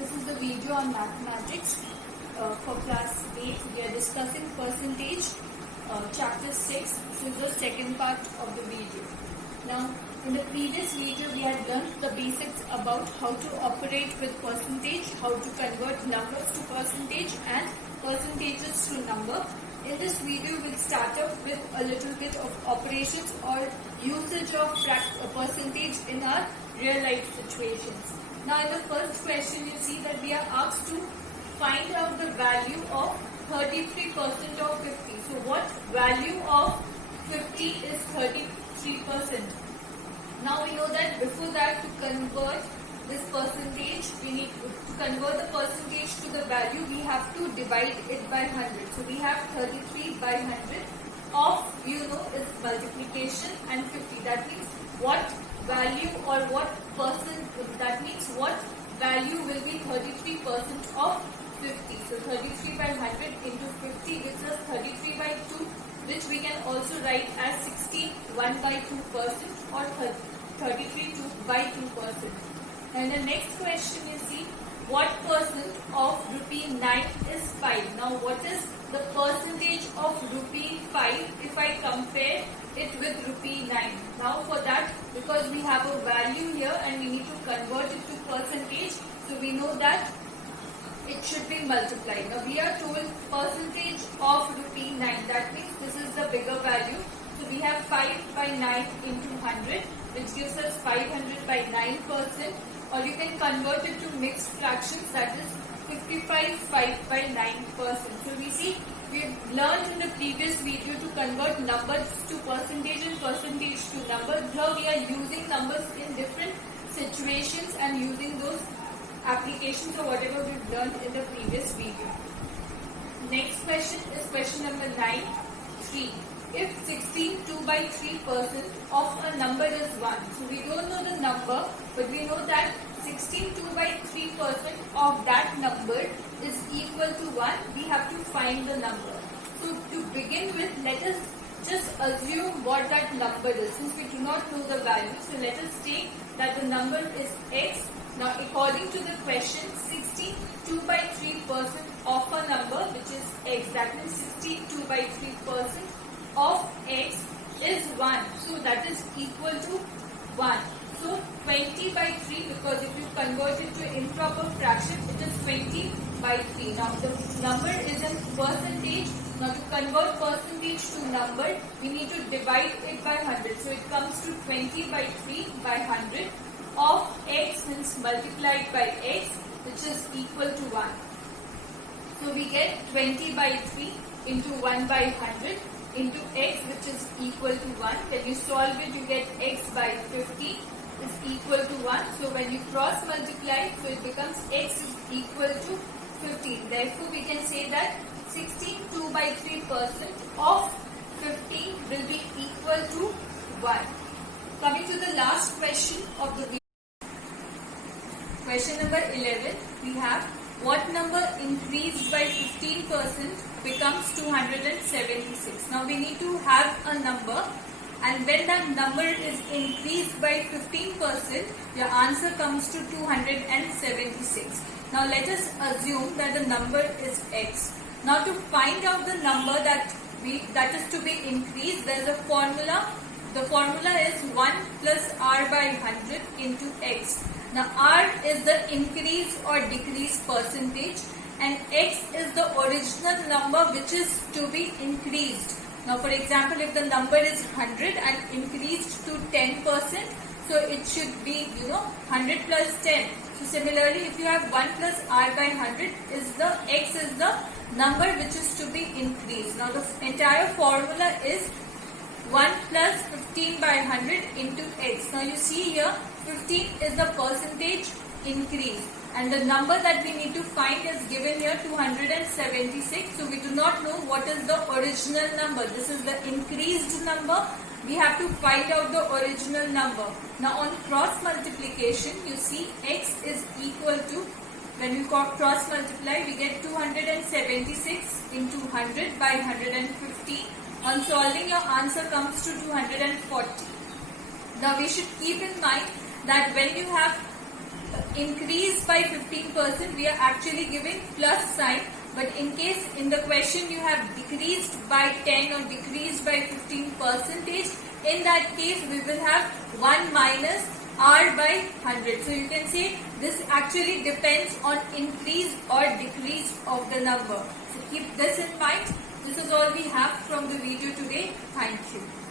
This is the video on mathematics for class 8. We are discussing percentage, chapter 6. This is the second part of the video. Now, in the previous video, we had learned the basics about how to operate with percentage, how to convert numbers to percentage and percentages to number. In this video, we'll start off with a little bit of operations or usage of percentage in our real life situations. Now, in the first question, you see that we are asked to find out the value of 33% of 50. So, what value of 50 is 33%? Now, we know that before that, to convert this percentage, we need to convert the percentage to the value, we have to divide it by 100. So, we have 33 by 100 of, is multiplication and 50. That means what value or what percent, that means what value will be 33% of 50. So, 33 by 100 into 50 gives us 33 by 2, which we can also write as 61 by 2% or 33 by 2%. And the next question you see, what percent of rupee 9 is 5? Now, what is the percentage of rupee 5 if I compare it with rupee 9? Now, for that, because we have a value here and we need to convert it to percentage, so we know that it should be multiplied. Now, we are told percentage of rupee 9. That means this is the bigger value. So, we have 5 by 9 into 100, which gives us 500 by 9%. Or you can convert it to mixed fractions, that is 55 5 by 9%. So we see, we have learned in the previous video to convert numbers to percentage and percentage to number. Here we are using numbers in different situations and using those applications or whatever we have learned in the previous video. Next question is question number 9, 3. If 16 2 by 3% of a number is 1. So we don't know the number, but we know that 16 2 by 3% of that number is equal to 1. We have to find the number. So to begin with, let us just assume what that number is. Since we do not know the value, so let us take that the number is x. Now according to the question, 62 by 3% of a number which is x, that means 62 by 3% of x is 1. So that is equal to 1. So 20 by 3, because if you convert it to improper fraction, it is 20 by 3. Now the number is in percentage. Now to convert percentage to number, we need to divide it by 100. So it comes to 20 by 3 by 100 of x, means multiplied by x, which is equal to 1. So we get 20 by 3 into 1 by 100 into x, which is equal to 1. When you solve it, you get x by 50 is equal to 1. So when you cross multiply, so it becomes x is equal to 15. Therefore, we can say that 16 2 by 3% of 15 will be equal to 1. Coming to the last question of the video. Question number 11, we have what number increased by 15% becomes 276. Now we need to have a number, and when that number is increased by 15%, your answer comes to 276. Now let us assume that the number is x. Now to find out the number that is to be increased, there is a formula. The formula is 1 plus r by 100 into x. Now r is the increase or decrease percentage, and x is the original number which is to be increased. Now for example, if the number is 100 and increased to 10%, so it should be 100 plus 10. So similarly, if you have 1 plus r by 100, x is the number which is to be increased. Now the entire formula is 1 plus 15 by 100 into x. Now you see here, 15 is the percentage increase, and the number that we need to find is given here 276. So we do not know what is the original number. This is the increased number. We have to find out the original number. Now on cross multiplication, you see x is equal to, when we cross multiply, we get 276 into 100 by 150. On solving, your answer comes to 240. Now we should keep in mind that when you have increase by 15%, we are actually giving plus sign. But in case in the question you have decreased by 10 or decreased by 15%, in that case we will have 1 minus r by 100. So you can say this actually depends on increase or decrease of the number. So keep this in mind. This is all we have from the video today. Thank you.